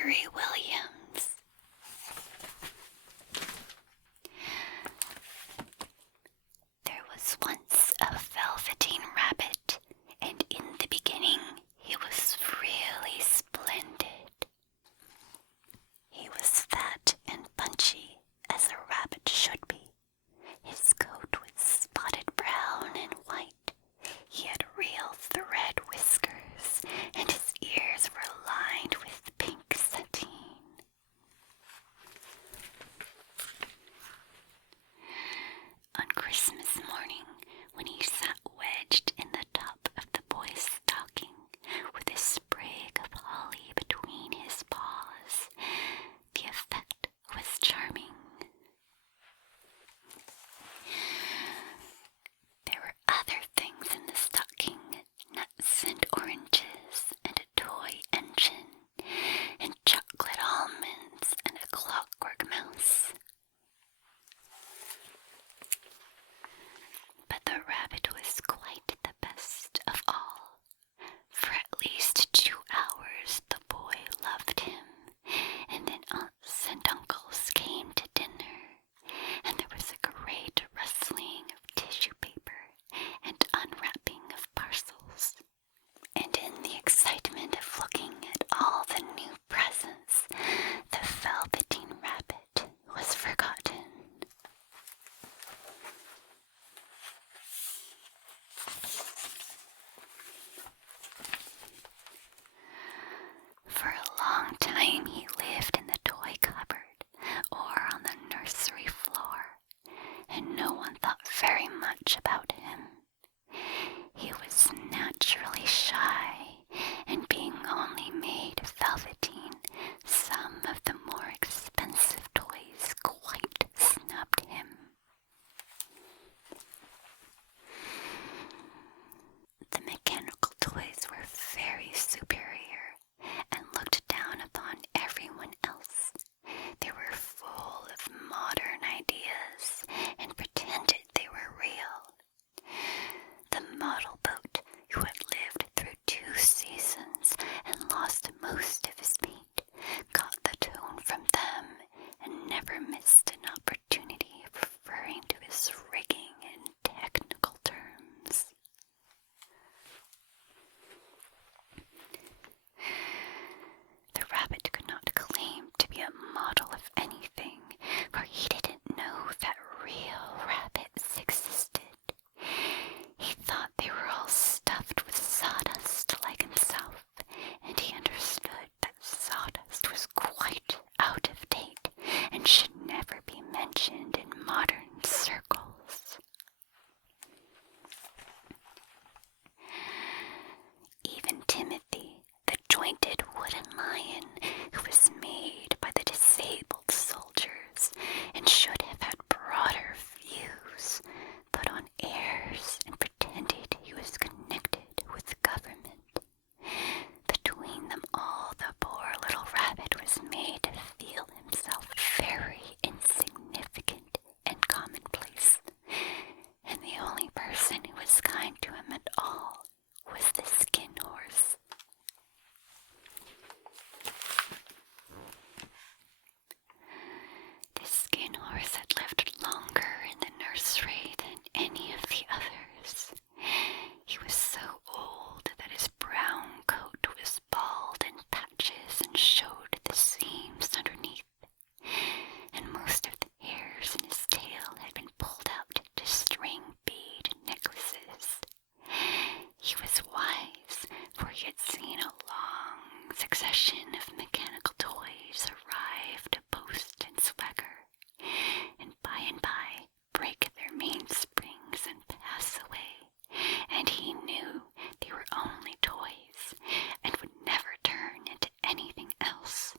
Margery Williams. There was once a Velveteen Rabbit, and in the beginning he was really splendid. He was fat and punchy, as a rabbit should be. His coat was spotted brown and white. He had real thread whiskers, and his ears were lined with pink sateen. On Christmas morning, when he sat wedged in the top of the boy's stocking, with a sprig of holly between his paws, the effect was charming. There were other things in the stocking, nuts and oranges, and a toy engine, and chocolate almonds, and a clockwork mouse. But the rabbit was quite the best of all. For at least 2 hours the boy loved him, and then aunts and uncles came to dinner, and there was a great rustling of tissue paper and unwrapping of parcels. And in the excitement of looking at all the new presents, the Velveteen Rabbit was forgotten. For a long time he lived in the toy cupboard or on the nursery floor, and no one thought very much about him. He was naturally shy, and being only made of velveteen, some of the more expensive toys quite snubbed him. The mechanical toys were very superior and looked down upon everyone else. They were full of modern ideas and pretended they were real. The model boat, who had lived through 2 seasons and lost most of his paint, got the tone from them and never missed an opportunity of referring to his rigging in technical terms. The rabbit could not claim to be a model of anything, for he didn't know that real rabbits existed. He thought they were all stuffed with sawdust like himself, and he understood that sawdust was quite out of date and should never be mentioned in modern circles. Even Timothy, the jointed wooden lion who was made by the disabled soldiers and should have had broader views, put on airs and pretended he was connected with government. Between them all, the poor little rabbit was made to feel himself very insignificant and commonplace, and the only person who was kind to him at all was the skin horse. The skin horse had lived longer in the nursery than any of the others. He was so old that his brown coat was bald in patches and showed the seams underneath, and most of the hairs in his tail had been pulled out to string bead necklaces. He was wise, for he had seen a long succession of mechanical toys arrive to boast and swagger, and by break their mainsprings and pass away, and he knew they were only toys and would never turn into anything else.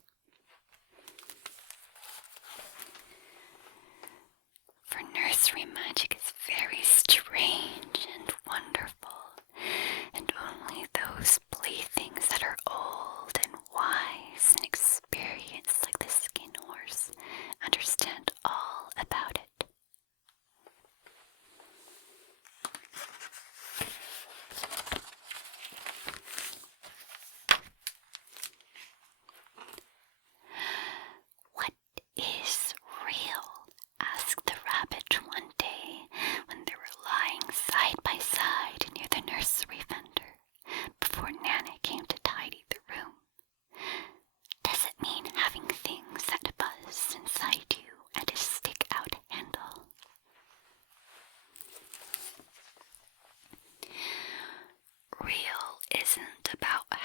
For nursery magic is very strange and wonderful, and only those playthings that are old and wise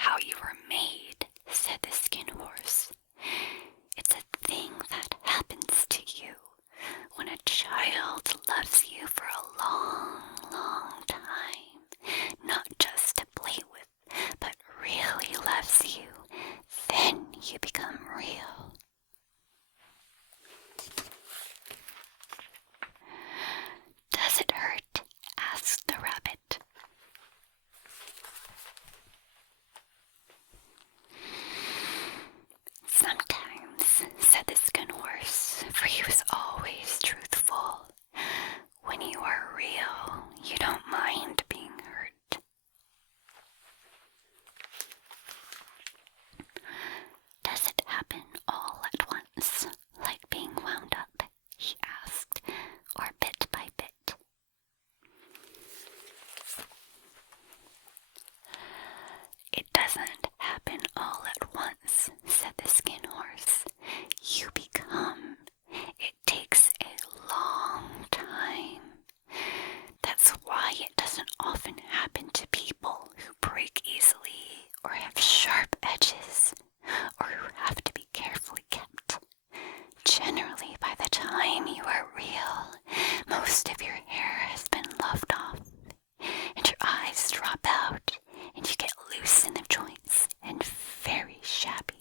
how you were made," said the Skin Horse. "It's a thing that happens to you when a child loves you for a long, long time, not just to play with, but really loves you. Then you become real." "Does it hurt?" asked the rabbit. "Sometimes," said the Skin Horse, for he was always truthful. "When you are real, you don't mind being hurt." "Does it happen all at once, like being wound up?" he asked, "or bit by bit?" "It doesn't happen all at once," said the Skin Horse. "You become. It takes a long time. That's why it doesn't often happen to people who break easily or have sharp edges or who have to be carefully kept. Generally, by the time you are real, most of your hair has been loved off, and your eyes drop out, and you get loose in the joints and very shabby.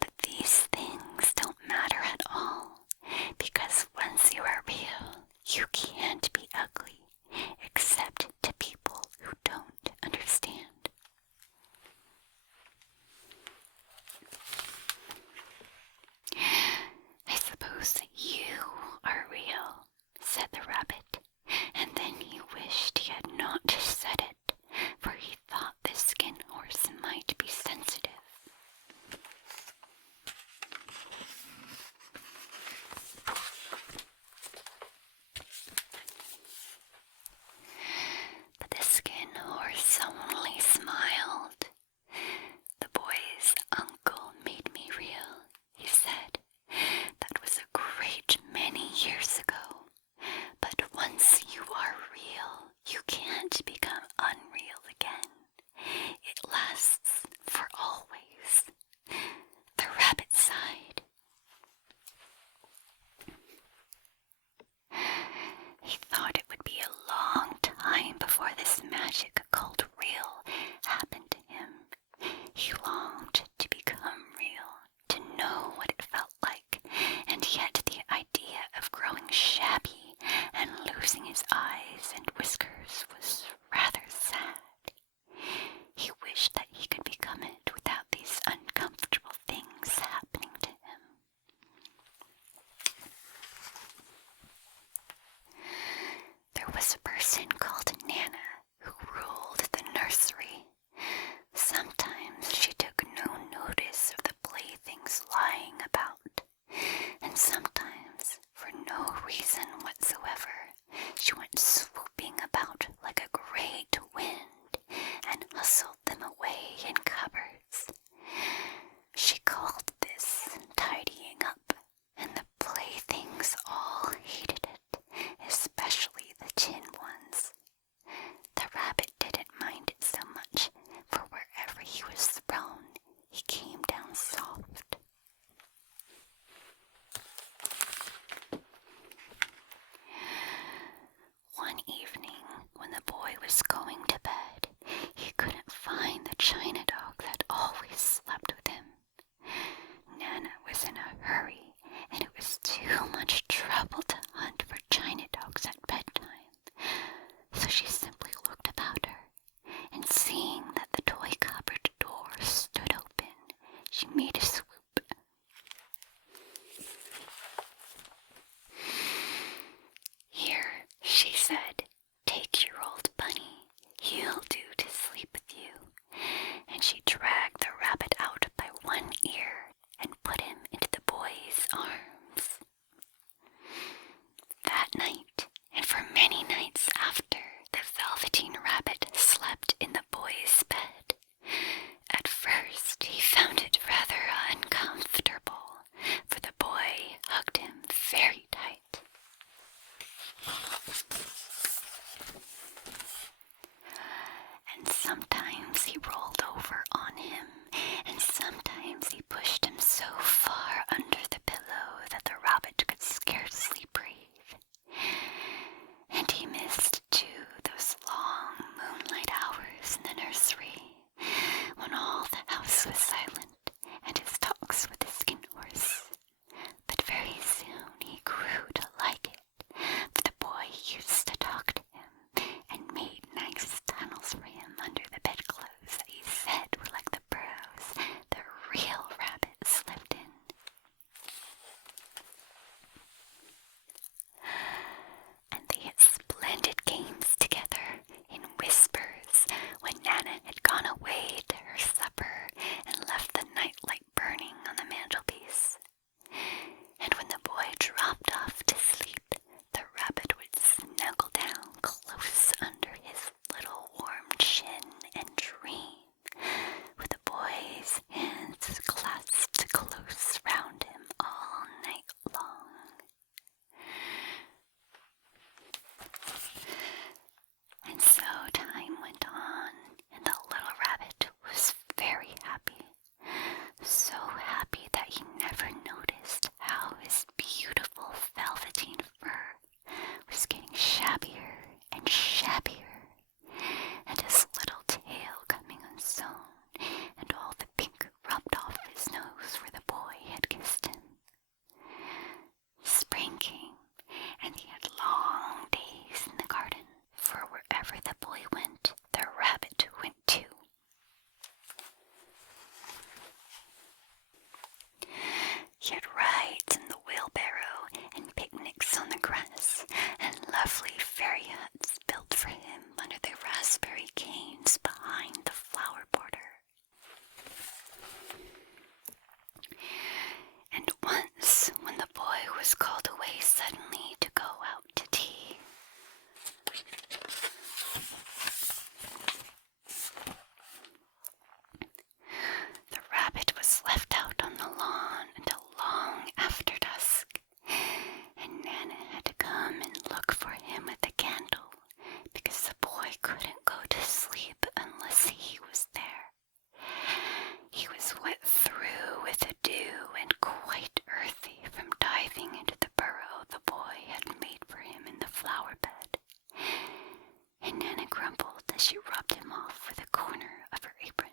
But these things don't matter at all, because once you are real, you can't be ugly, except to people who don't understand." "I suppose that you are real," said the rabbit, and then he wished he had not said it, for he thought the Skin Horse might be sensitive. But the Skin Horse only smiled. "The boy's uncle made me real," he said. "That was a great many years ago. But once you are real, you can't become unreal again. It lasts for always." The rabbit sighed. He thought it would be a long time before this magic called real happened to him. He longed to become real, to know what it felt like, and yet the idea of growing shabby and losing his eyes and whiskers was rather sad. He wished that he could become it without these uncomfortable things happening to him. There was a person called Nana who ruled the nursery. Sometimes she took no notice of the playthings lying about, and sometimes, for no reason whatsoever, she went swooping about like a great wind and hustled them away in cupboards. She called this tidying up, and the playthings all hated it, especially the tin ones. The rabbit didn't mind it so much, for wherever he was thrown, he came down soft. One evening, when the boy was going to bed, he couldn't find the china dog that always slept with him. Nana was in a hurry, and it was too much trouble to hunt for china dogs at bedtime, so she simply looked about her, and seeing that the toy cupboard door stood open, she made a swoop. "Here," she said, "take your old bunny. He'll do to sleep with you." And she dragged the rabbit out by one ear and put him into the boy's arms. That night, and for many nights after, the Velveteen Rabbit slept in the boy's bed. At first, he found it rather uncomfortable, for the boy hugged him very tight. And sometimes he rolled over voice was silent, and his talks with the skin horse. But very soon he grew to like it, for the boy used to talk to him and made nice tunnels for him under the bedclothes that he said were like the burrows the real rabbits lived in. And they had splendid games together in whispers when Nana had gone away to her supper and left the nightlight burning on the mantelpiece. And when the boy dropped off to sleep, the rabbit would snuggle down close under his little warm chin and dream, with the boy's hands clasped close round him all night long. And so time went on, and the little rabbit was very happy. So happy that he never noticed how his beautiful velveteen fur was getting shabbier and shabbier, and his little tail coming unsewn, and all the pink rubbed off his nose where the boy had kissed him. Spring came, and he had long days in the garden, for wherever the boy went, the rabbit went too. He had rides in the wheelbarrow and picnics on the grass and lovely fairy huts built for him under the raspberry canes behind the flower border. And once, when the boy was called away suddenly to go out to tea, the rabbit was left out on the lawn until long after dusk, and Nana had to come and look for him with a candle, because the boy couldn't go to sleep unless he was there. He was wet through with the dew and quite earthy from diving into the burrow the boy had made for him in the flower bed, and Nana grumbled as she rubbed him off with a corner of her apron.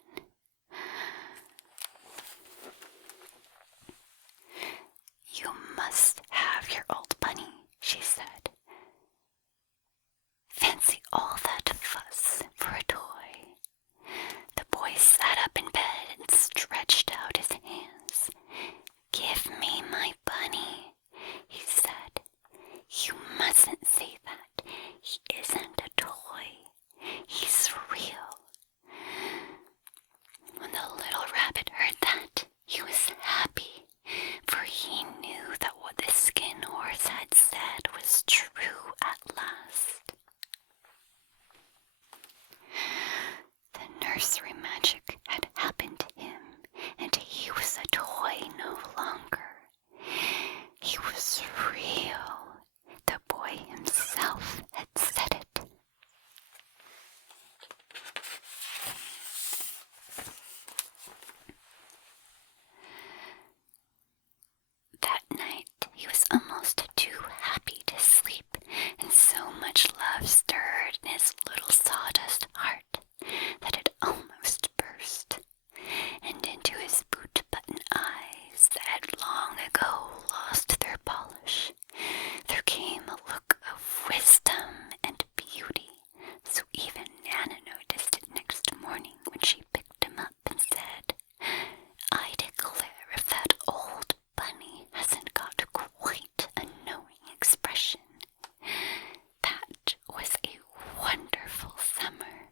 "You must have your old bunny," she said. "Fancy all that fuss for a toy." The boy sat up in bed and stretched out his hands. "Give me my bunny," he said. "You mustn't say that. He isn't a toy. He's real." When the little rabbit heard that, he was happy, for he knew that what the skin horse had said was true at last. The nursery magic had happened to him, and he was a toy no longer. He was real. The boy himself had said it. That night he was almost too happy to sleep, and so much love stirred in his little sawdust heart that it almost burst, and into his boot-button eyes that had long ago lost their polish, there came a look of wisdom and beauty, so even Nana noticed it next morning when she picked him up and said, "I declare if that old bunny hasn't got quite a knowing expression. That was a wonderful summer."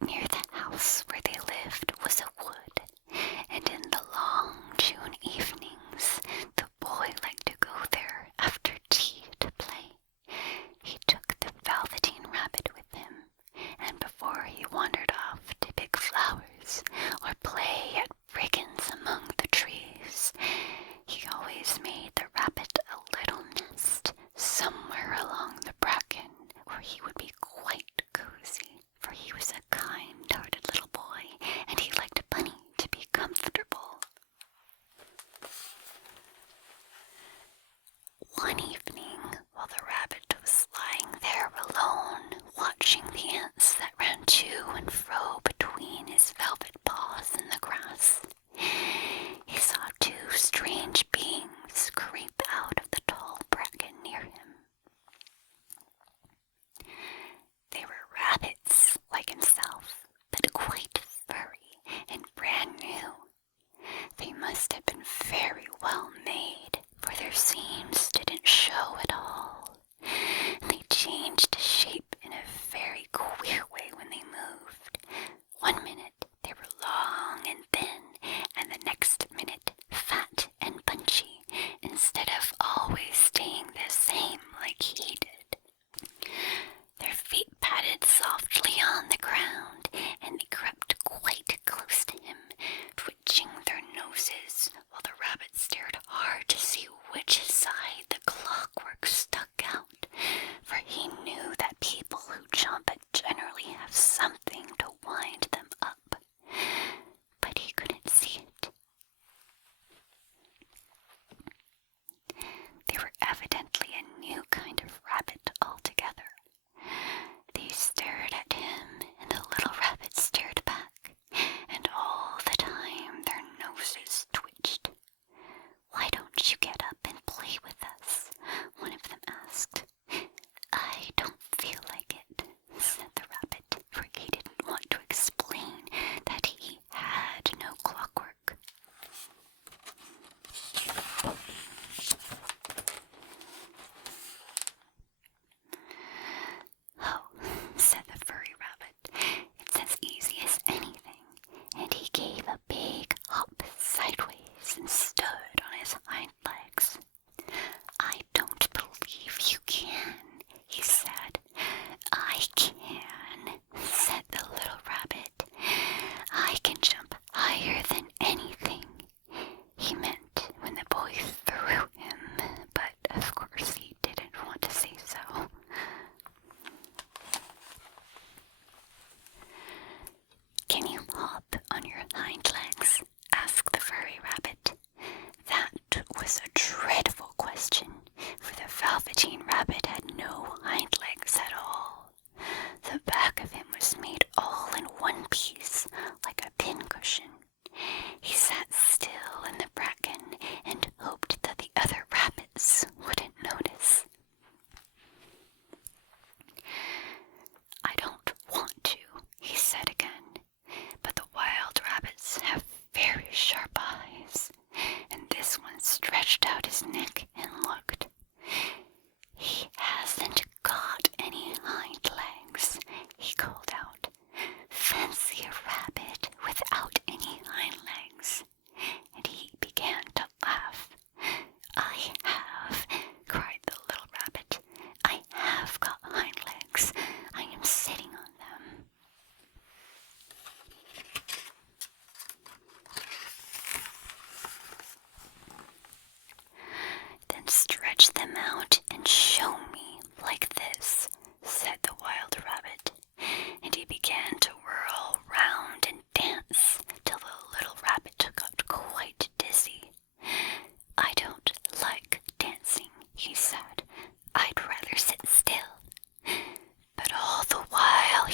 Near the house where they lived was a wood, and in the long June evenings the boy liked to go there after tea to play. He took the Velveteen Rabbit with him, and before he wandered off to pick flowers or play at brigands among the trees, he always made the rabbit a little nest somewhere along the bracken where he would be quite cozy, for he was a kind-hearted little boy, and he liked Bunny to be comfortable. One evening, while the rabbit was lying there alone, watching the ants that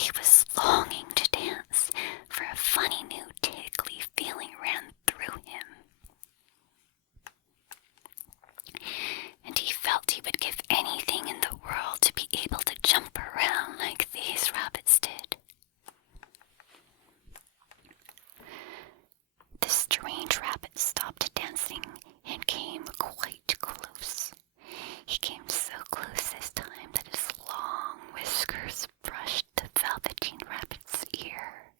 He was longing to dance, for a funny new tingly feeling ran through him. And he felt he would give anything in the world to be able to jump around like these rabbits did. The strange rabbit stopped dancing and came quite close. He came so close this time that his long whiskers brushed the Velveteen Rabbit's ear.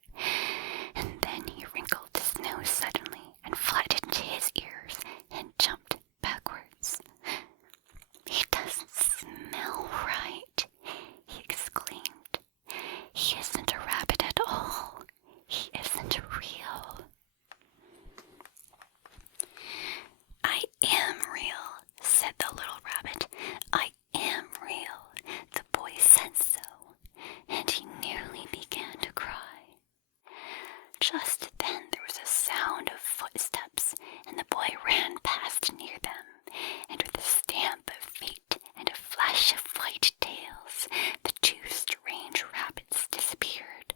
And then he wrinkled his nose suddenly and flattened his ears and jumped backwards. "He doesn't smell right," he exclaimed. "He isn't a rabbit at all. He isn't real." "I am real," said the little rabbit. "I am real. The boy said so." And he nearly began to cry. Just then there was a sound of footsteps, and the boy ran past near them, and with a stamp of feet and a flash of white tails, the two strange rabbits disappeared.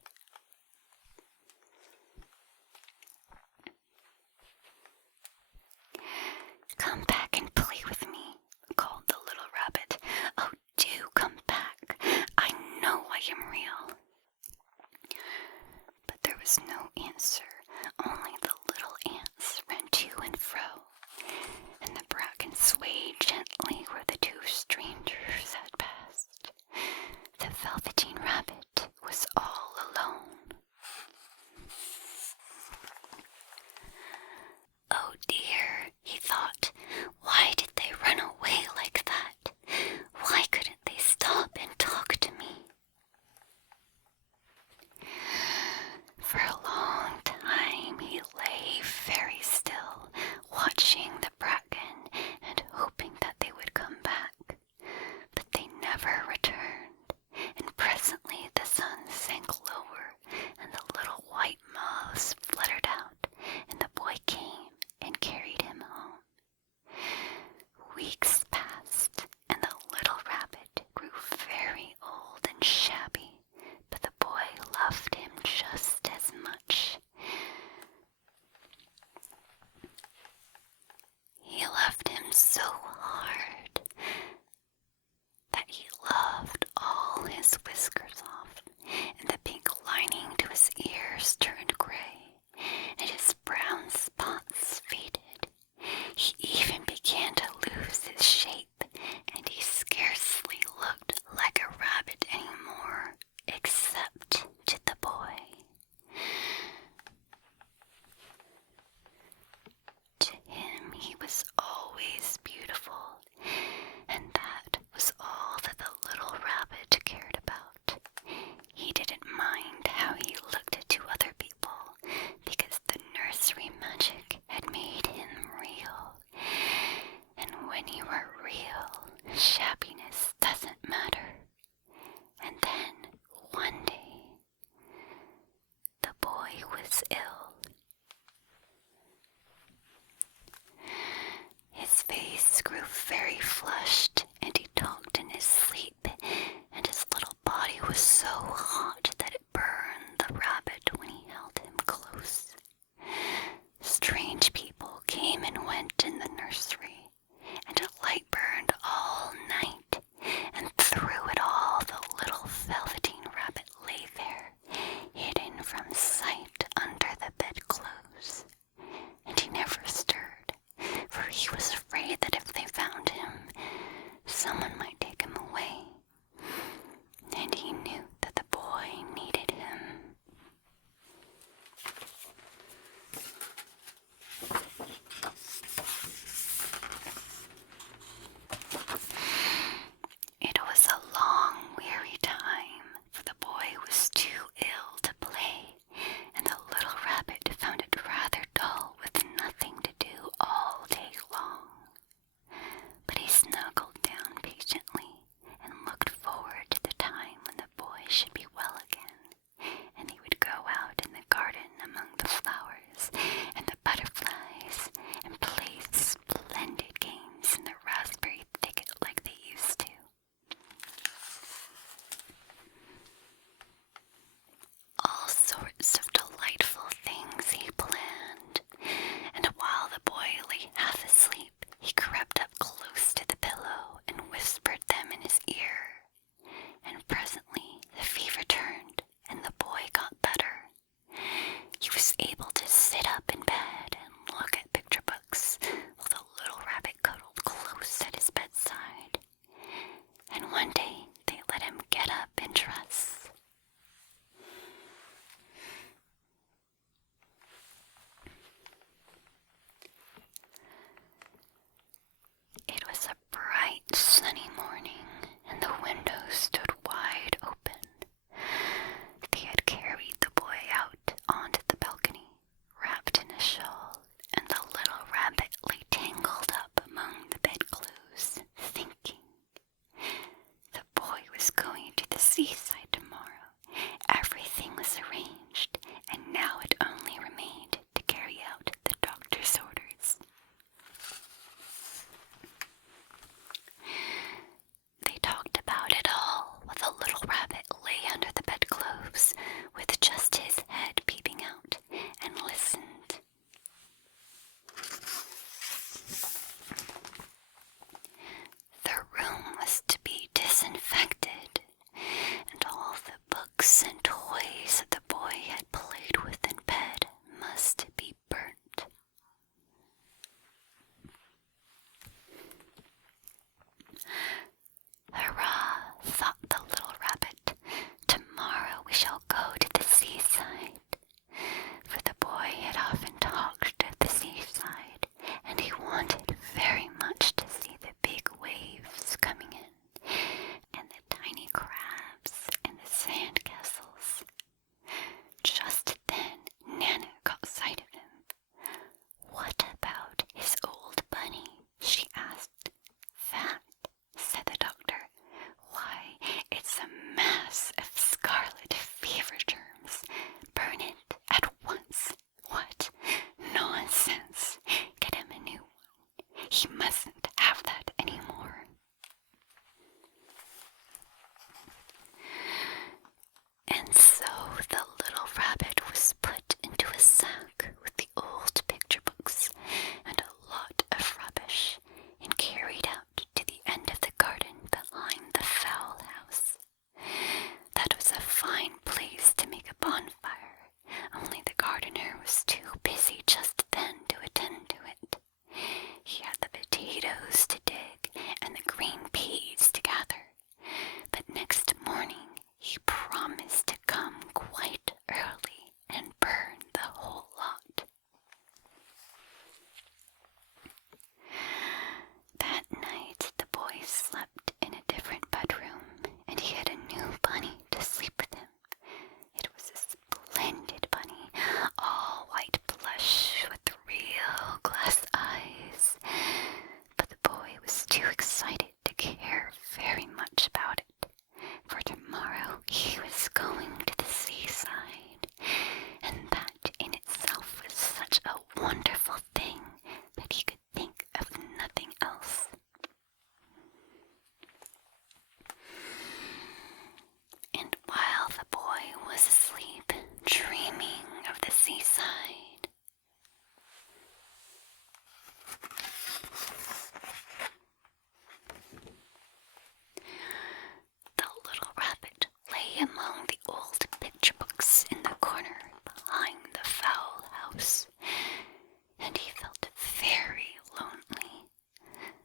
"Come back and play with me," called the little rabbit. "Oh, do come back. I know I am real." But there was no answer. Only the little ants ran to and fro, and the bracken swayed gently where the two strangers had passed. The Velveteen Rabbit was all alone. "Oh dear," he thought, "why did they run away like that? Why couldn't they stop and talk to me?" For a long time he lay very still, watching the bracken and hoping that they would come back. But they never returned, and presently the sun sank lower, and the little white moths fluttered out, and the boy came and carried him home. Weeks passed, and the little rabbit grew very old and shabby, but the boy loved him just as much. He loved him so hard that he loved all his whiskers off, and the pink lining to his ears turned gray, and his brown spots faded. He even began to lose his shape, and he scarcely looked like a rabbit anymore, except to the boy. To him he was always beautiful, and that was all that the little rabbit cared about. He didn't mind how he looked to other people, because the nursery magic had made him real. And when you are real, shabbiness doesn't matter. And then, one day, the boy was ill. His face grew very flushed, and he talked in his sleep, and his little body was so hot that it burned the rabbit when he held him close. Strange people came and went in the nursery, and a light burned all night, and through it all the little Velveteen Rabbit lay there, hidden from sight under the bedclothes. And he never stirred, for he was afraid that if they found him, someone might take him away. And he knew that the boy needed him. It was a long, weary time, for the boy was too ill to play, and the little rabbit found it rather dull with nothing to do all day long. But he snuggled down patiently and looked forward to the time when the boy should be well again, and he would go out in the garden among the flowers and the butterflies and play splendid games in the raspberry thicket like they used to. is to come quite early and burn the whole lot. That night, the boy slept in a different bedroom, and he had a new bunny to sleep with him. It was a splendid bunny, all white plush with real glass eyes. But the boy was too excited to care very much about it, for tomorrow he was going to the seaside, and that in itself was such a wonderful thing that he could think of nothing else. And while the boy was asleep, dreaming of the seaside, the little rabbit lay among the old picture books in the corner behind the fowl house, and he felt very lonely.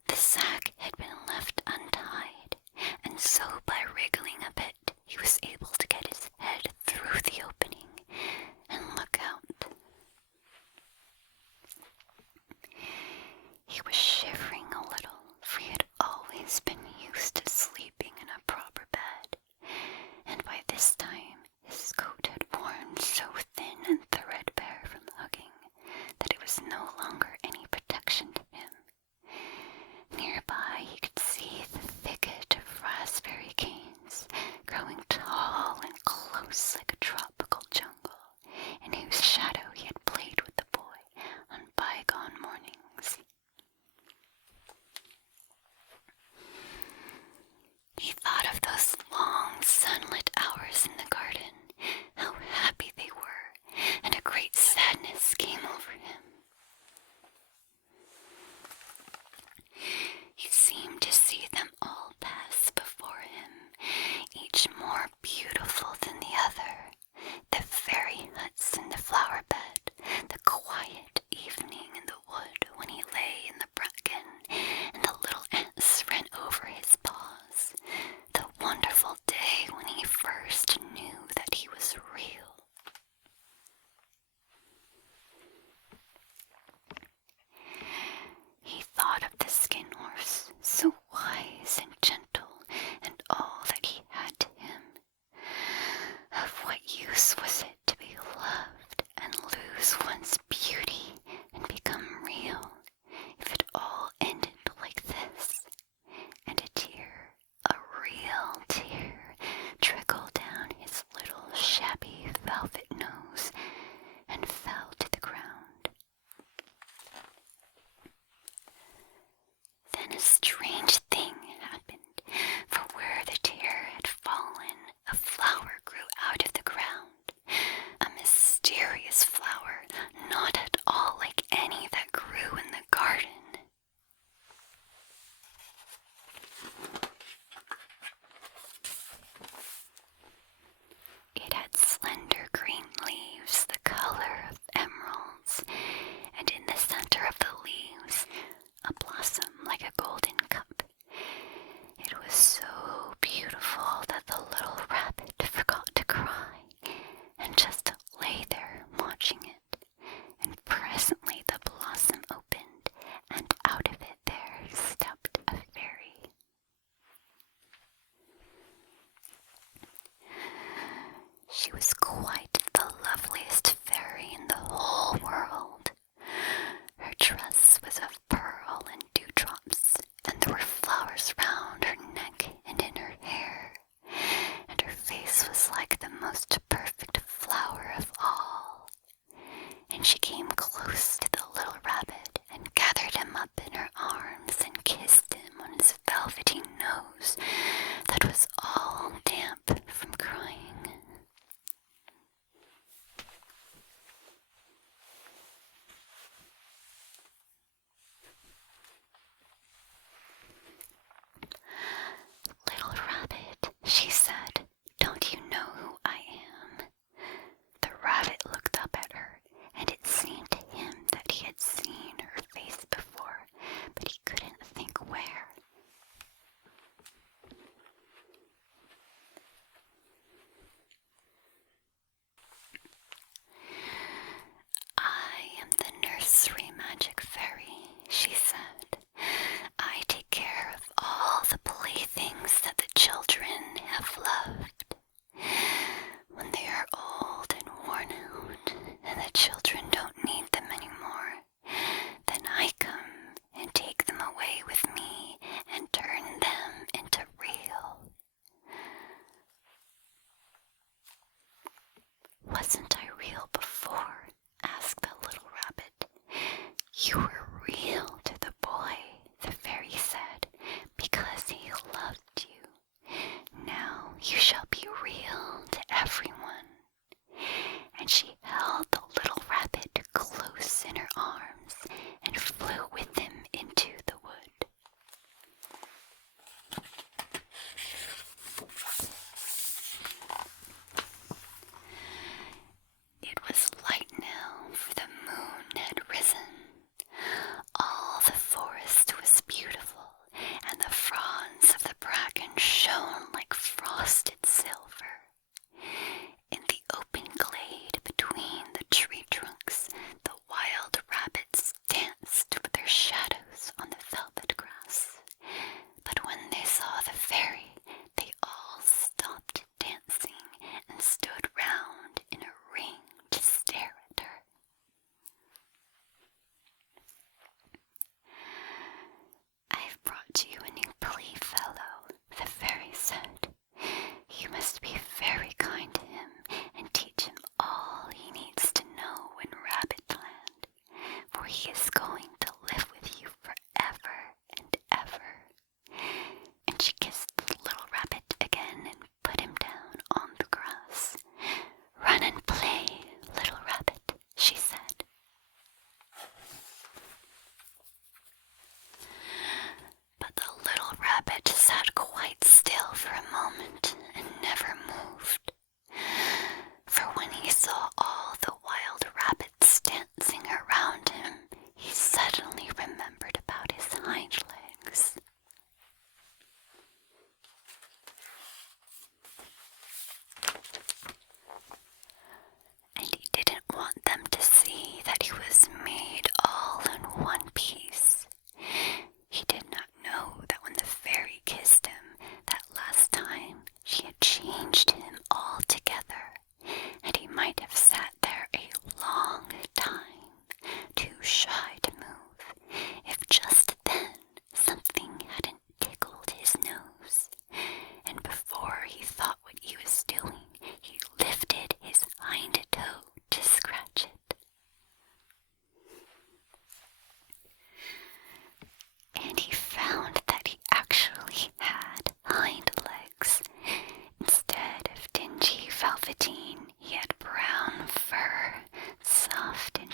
The sack had been left untied, and so by wriggling a bit, he was able to get his head through the opening and look out. He was shivering a little, for he had always been used to sleeping in a proper bed, and by this time his coat had worn so thin and threadbare from hugging that it was no longer any protection to him. Nearby he could see the thicket of raspberry canes, growing tall and close like a tropical jungle, in whose shadow he had played with the boy on bygone mornings. He thought of those long sunlit hours in the garden, how happy they were, and a great sadness came over him. He seemed to see them all pass before him, each more beautiful than the other. The fairy huts in the flower bed, the quiet evening in the wood when he lay in the bracken, and the little ants ran over his paws. The wonderful day when he first knew that he was real. He thought of the skin horse, so wise and gentle, and all that he had to him. Of what use was it to be loved and lose one's beauty and become real, if it all ended like this? And a tear, a real tear, trickled down his little shabby velvet nose and fell to the ground. Then a strange thing happened, for where the tear had fallen, a flower grew out of the ground, a mysterious flower, not at all like any that grew in the garden. It had slender green leaves, the color of emeralds, and in the center of the leaves, a blossom like a golden cup. It was so beautiful that the little rabbit forgot to cry, and just lay there watching it, and presently the blossom opened, and out of it there stepped a fairy. She was quite the loveliest fairy in the whole world. Her dress was of pearl and dewdrops, and there were flowers round her neck and in her hair, and her face was like the most perfect flower of all. And she came close to the little rabbit and gathered him up in her arms and kissed him on his velveteen nose that was all damp from crying. Little rabbit, she said, don't you know who I am? The rabbit looked up at her, and it seemed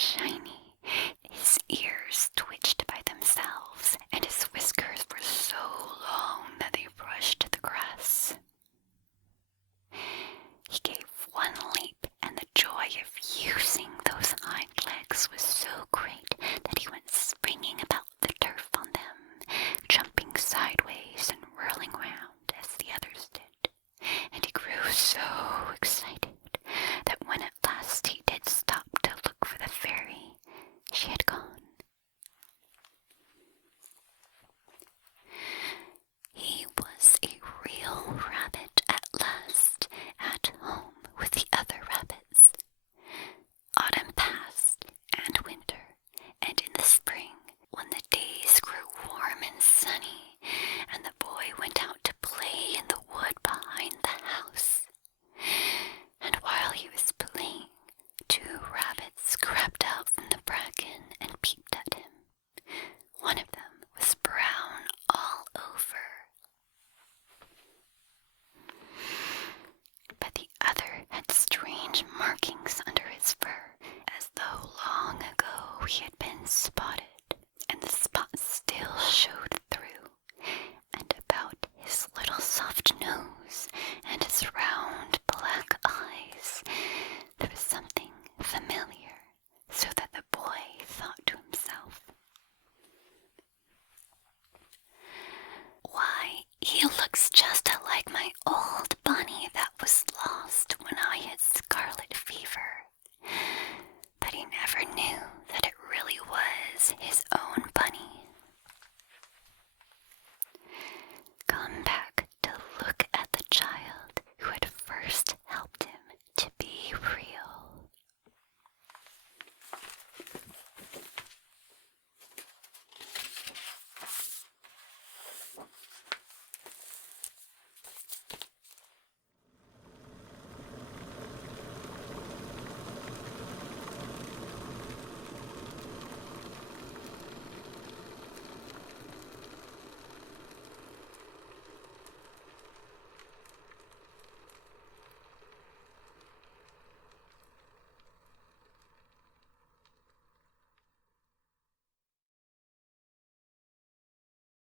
shiny. His ears twitched by themselves, and his whiskers were so long that they brushed the grass. He gave one leap, and the joy of using those hind legs was so great that he went springing about the turf on them, jumping sideways and whirling round as the others did. And he grew so excited that when at last he did stop to look for the fairy, she had gone. He was a real rabbit at last, at home with the other rabbits. Autumn passed, and winter, and in the spring, when the days grew warm and sunny, and the boy went out to play in the wood behind the house. And while he was playing, 2 rabbits crept out from the bracken and peeped at him. One of them was brown all over, but the other had strange markings under his fur, as though long ago he had been spotted, and the spots still showed through, and about his little soft nose and his round black eyes there was something familiar, so that the boy thought to himself, "Why, he looks just